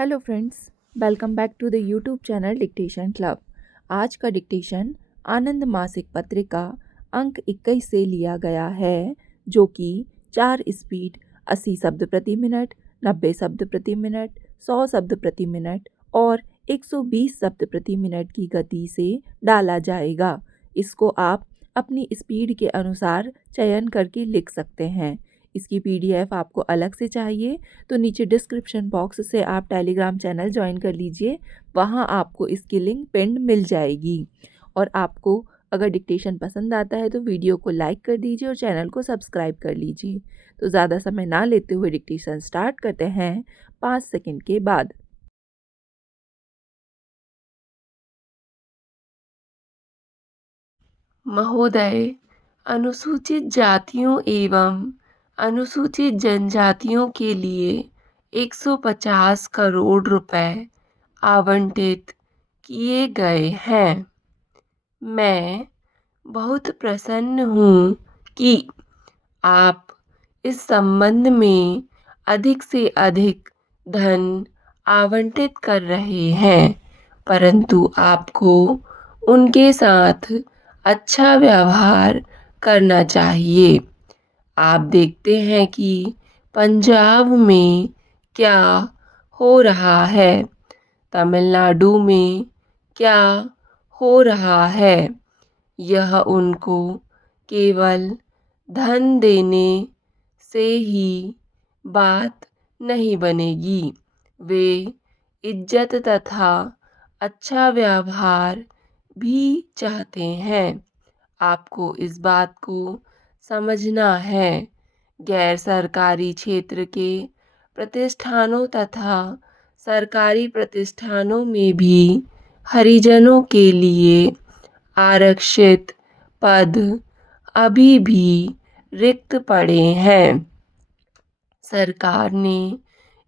Hello friends, welcome back to the YouTube channel dictation club. आज का dictation आनंद मासिक पत्रिका अंक 21 से लिया गया है, जो कि 4 स्पीड 80 शब्द प्रति मिनट, 90 शब्द प्रति मिनट, 100 शब्द प्रति मिनट और 120 शब्द प्रति मिनट की गति से डाला जाएगा। इसको आप अपनी स्पीड के अनुसार चयन करके लिख सकते हैं। इसकी पीडीएफ आपको अलग से चाहिए तो नीचे डिस्क्रिप्शन बॉक्स से आप टेलीग्राम चैनल ज्वाइन कर लीजिए। वहाँ आपको इसकी लिंक पिंड मिल जाएगी। और आपको अगर डिक्टेशन पसंद आता है तो वीडियो को लाइक कर दीजिए और चैनल को सब्सक्राइब कर लीजिए। तो ज़्यादा समय ना लेते हुए डिक्टेशन स्टार्ट करते हैं 5 सेकंड के बाद। महोदय, अनुसूचित जातियों एवं अनुसूचित जनजातियों के लिए 150 करोड़ रुपए आवंटित किए गए हैं। मैं बहुत प्रसन्न हूँ कि आप इस संबंध में अधिक से अधिक धन आवंटित कर रहे हैं, परंतु आपको उनके साथ अच्छा व्यवहार करना चाहिए। आप देखते हैं कि पंजाब में क्या हो रहा है, तमिलनाडु में क्या हो रहा है। यह उनको केवल धन देने से ही बात नहीं बनेगी, वे इज्जत तथा अच्छा व्यवहार भी चाहते हैं। आपको इस बात को समझना है। गैर सरकारी क्षेत्र के प्रतिष्ठानों तथा सरकारी प्रतिष्ठानों में भी हरिजनों के लिए आरक्षित पद अभी भी रिक्त पड़े हैं। सरकार ने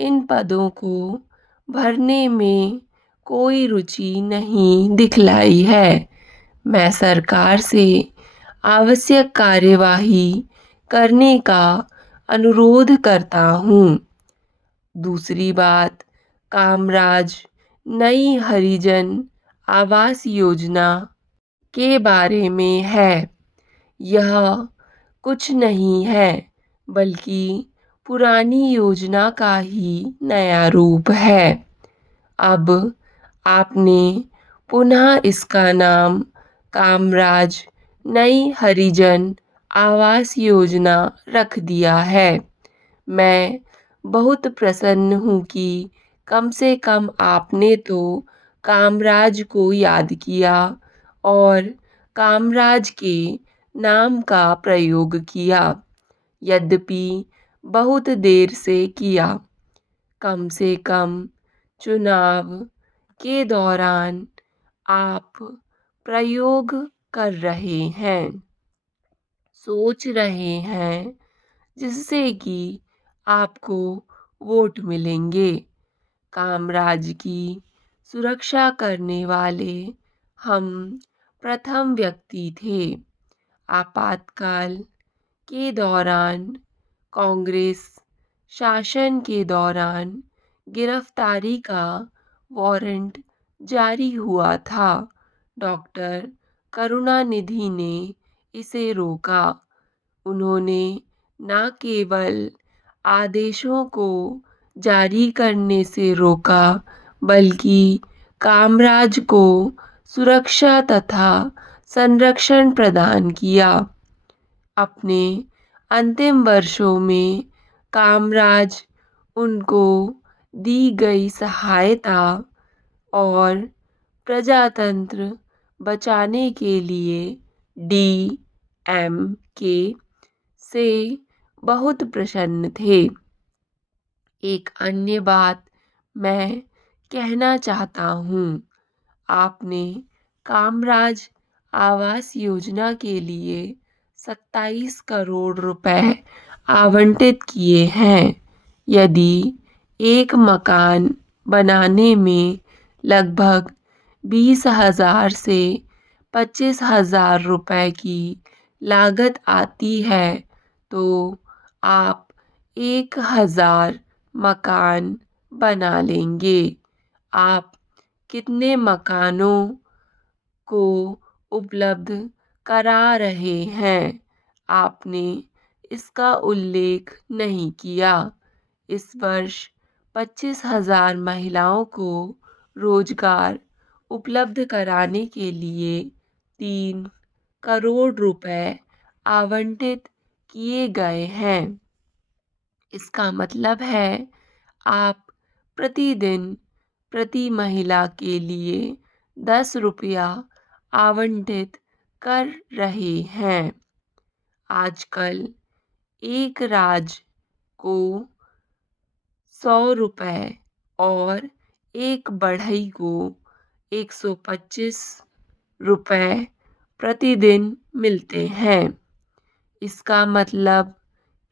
इन पदों को भरने में कोई रुचि नहीं दिखलाई है। मैं सरकार से आवश्यक कार्यवाही करने का अनुरोध करता हूँ। दूसरी बात, कामराज नई हरिजन आवास योजना के बारे में है। यह कुछ नहीं है बल्कि पुरानी योजना का ही नया रूप है। अब आपने पुनः इसका नाम कामराज नई हरिजन आवास योजना रख दिया है। मैं बहुत प्रसन्न हूँ कि कम से कम आपने तो कामराज को याद किया और कामराज के नाम का प्रयोग किया, यद्यपि बहुत देर से किया। कम से कम चुनाव के दौरान आप प्रयोग कर रहे हैं, सोच रहे हैं, जिससे कि आपको वोट मिलेंगे। कामराज की सुरक्षा करने वाले हम प्रथम व्यक्ति थे। आपातकाल के दौरान, कांग्रेस शासन के दौरान गिरफ्तारी का वारंट जारी हुआ था। डॉक्टर करुणानिधि ने इसे रोका। उन्होंने न केवल आदेशों को जारी करने से रोका, बल्कि कामराज को सुरक्षा तथा संरक्षण प्रदान किया। अपने अंतिम वर्षों में कामराज उनको दी गई सहायता और प्रजातंत्र बचाने के लिए DMK से बहुत प्रसन्न थे। एक अन्य बात मैं कहना चाहता हूँ। आपने कामराज आवास योजना के लिए 27 करोड़ रुपए आवंटित किए हैं। यदि एक मकान बनाने में लगभग 20,000 से 25,000 रुपए की लागत आती है, तो आप 1,000 मकान बना लेंगे। आप कितने मकानों को उपलब्ध करा रहे हैं, आपने इसका उल्लेख नहीं किया। इस वर्ष 25,000 महिलाओं को रोजगार उपलब्ध कराने के लिए 3 करोड़ रुपए आवंटित किए गए हैं। इसका मतलब है आप प्रतिदिन प्रति महिला के लिए 10 रुपया आवंटित कर रहे हैं। आजकल एक राज्य को 100 रुपए और एक बढ़ई को 125 रुपए प्रतिदिन मिलते हैं। इसका मतलब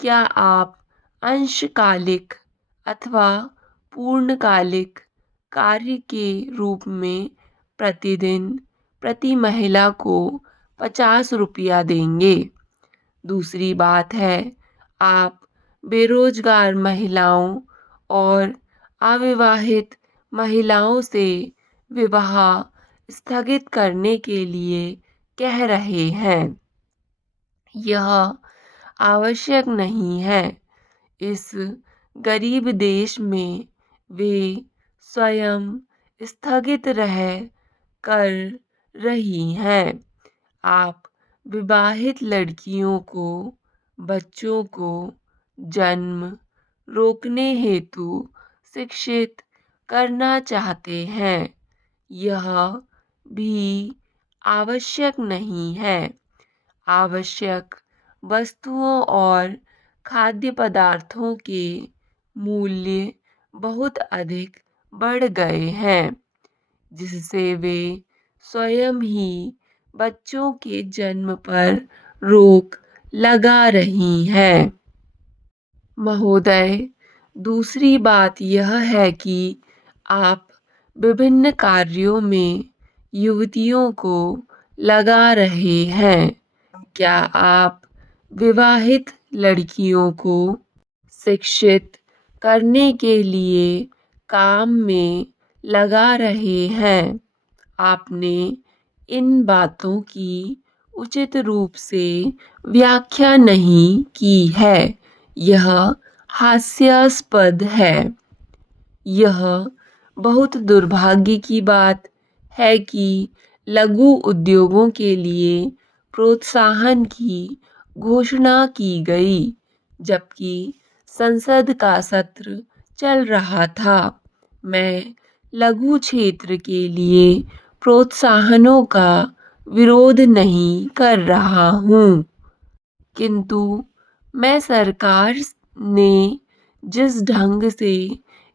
क्या आप अंशकालिक अथवा पूर्णकालिक कार्य के रूप में प्रतिदिन प्रति महिला को 50 रुपया देंगे? दूसरी बात है, आप बेरोजगार महिलाओं और अविवाहित महिलाओं से विवाह स्थगित करने के लिए कह रहे हैं। यह आवश्यक नहीं है। इस गरीब देश में वे स्वयं स्थगित रह कर रही हैं। आप विवाहित लड़कियों को बच्चों को जन्म रोकने हेतु शिक्षित करना चाहते हैं। यह भी आवश्यक नहीं है। आवश्यक वस्तुओं और खाद्य पदार्थों के मूल्य बहुत अधिक बढ़ गए हैं, जिससे वे स्वयं ही बच्चों के जन्म पर रोक लगा रही हैं। महोदय, दूसरी बात यह है कि आप विभिन्न कार्यों में युवतियों को लगा रहे हैं। क्या आप विवाहित लड़कियों को शिक्षित करने के लिए काम में लगा रहे हैं? आपने इन बातों की उचित रूप से व्याख्या नहीं की है। यह हास्यास्पद है। यह बहुत दुर्भाग्य की बात है कि लघु उद्योगों के लिए प्रोत्साहन की घोषणा की गई, जबकि संसद का सत्र चल रहा था। मैं लघु क्षेत्र के लिए प्रोत्साहनों का विरोध नहीं कर रहा हूँ, किंतु मैं सरकार ने जिस ढंग से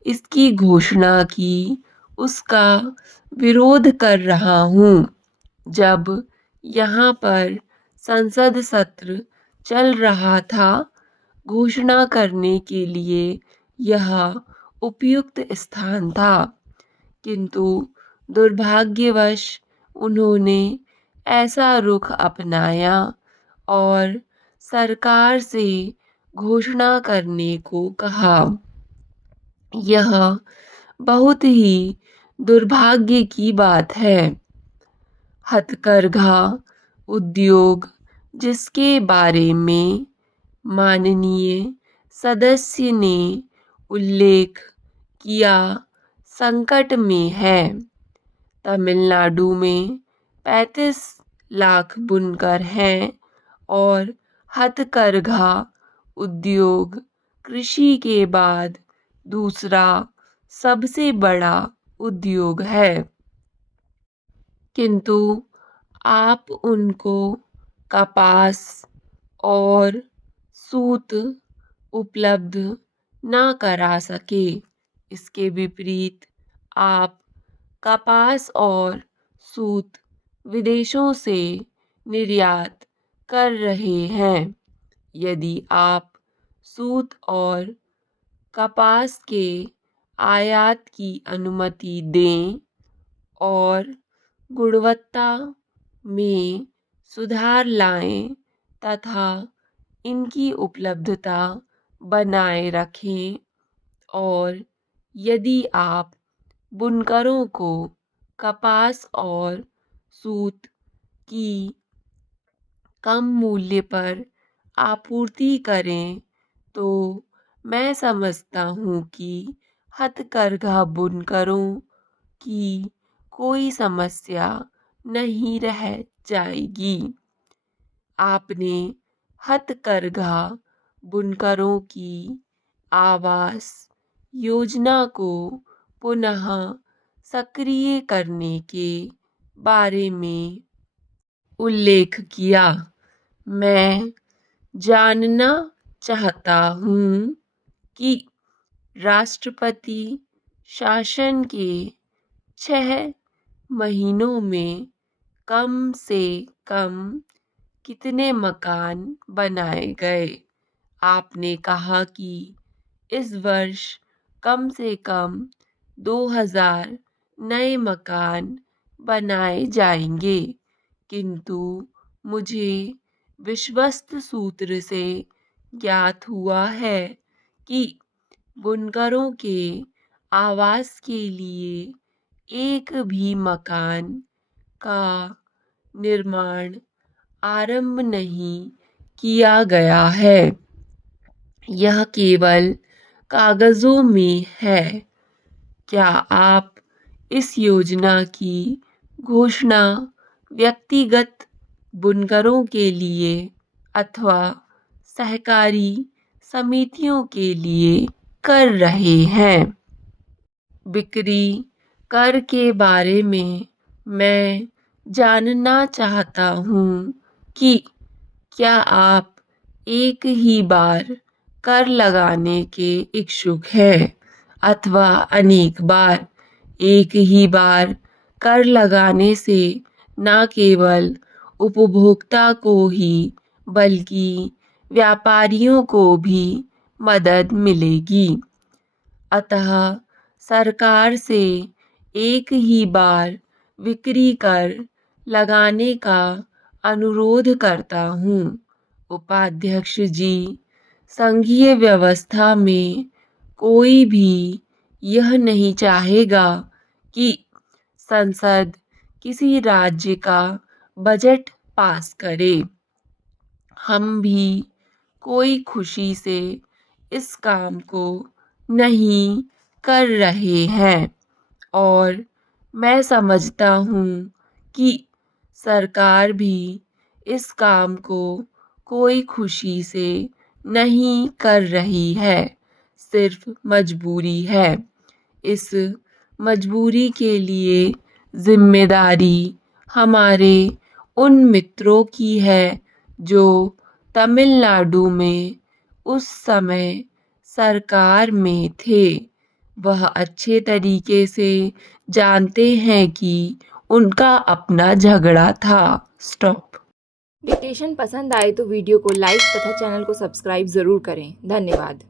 इसकी घोषणा की उसका विरोध कर रहा हूँ। जब यहाँ पर संसद सत्र चल रहा था, घोषणा करने के लिए यह उपयुक्त स्थान था, किंतु दुर्भाग्यवश उन्होंने ऐसा रुख अपनाया और सरकार से घोषणा करने को कहा। यह बहुत ही दुर्भाग्य की बात है। हथकरघा उद्योग, जिसके बारे में माननीय सदस्य ने उल्लेख किया, संकट में है। तमिलनाडु में 35 लाख बुनकर हैं और हथकरघा उद्योग कृषि के बाद दूसरा सबसे बड़ा उद्योग है, किंतु आप उनको कपास और सूत उपलब्ध ना करा सके। इसके विपरीत आप कपास और सूत विदेशों से निर्यात कर रहे हैं। यदि आप सूत और कपास के आयात की अनुमति दें और गुणवत्ता में सुधार लाएं तथा इनकी उपलब्धता बनाए रखें और यदि आप बुनकरों को कपास और सूत की कम मूल्य पर आपूर्ति करें, तो मैं समझता हूँ कि हथकरघा बुनकरों की कोई समस्या नहीं रह जाएगी। आपने हथकरघा बुनकरों की आवास योजना को पुनः सक्रिय करने के बारे में उल्लेख किया। मैं जानना चाहता हूँ कि राष्ट्रपति शासन के 6 महीनों में कम से कम कितने मकान बनाए गए। आपने कहा कि इस वर्ष कम से कम 2000 नए मकान बनाए जाएंगे, किंतु मुझे विश्वस्त सूत्र से ज्ञात हुआ है कि बुनकरों के आवास के लिए एक भी मकान का निर्माण आरंभ नहीं किया गया है। यह केवल कागजों में है। क्या आप इस योजना की घोषणा व्यक्तिगत बुनकरों के लिए अथवा सहकारी समितियों के लिए कर रहे हैं? बिक्री कर के बारे में मैं जानना चाहता हूँ कि क्या आप एक ही बार कर लगाने के इच्छुक हैं अथवा अनेक बार? एक ही बार कर लगाने से न केवल उपभोक्ता को ही बल्कि व्यापारियों को भी मदद मिलेगी। अतः सरकार से एक ही बार बिक्री कर लगाने का अनुरोध करता हूँ। उपाध्यक्ष जी, संघीय व्यवस्था में कोई भी यह नहीं चाहेगा कि संसद किसी राज्य का बजट पास करे। हम भी कोई खुशी से इस काम को नहीं कर रहे हैं और मैं समझता हूँ कि सरकार भी इस काम को कोई खुशी से नहीं कर रही है, सिर्फ मजबूरी है। इस मजबूरी के लिए जिम्मेदारी हमारे उन मित्रों की है जो तमिलनाडु में उस समय सरकार में थे। वह अच्छे तरीके से जानते हैं कि उनका अपना झगड़ा था। स्टॉप। डिक्टेशन पसंद आए तो वीडियो को लाइक तथा चैनल को सब्सक्राइब ज़रूर करें। धन्यवाद।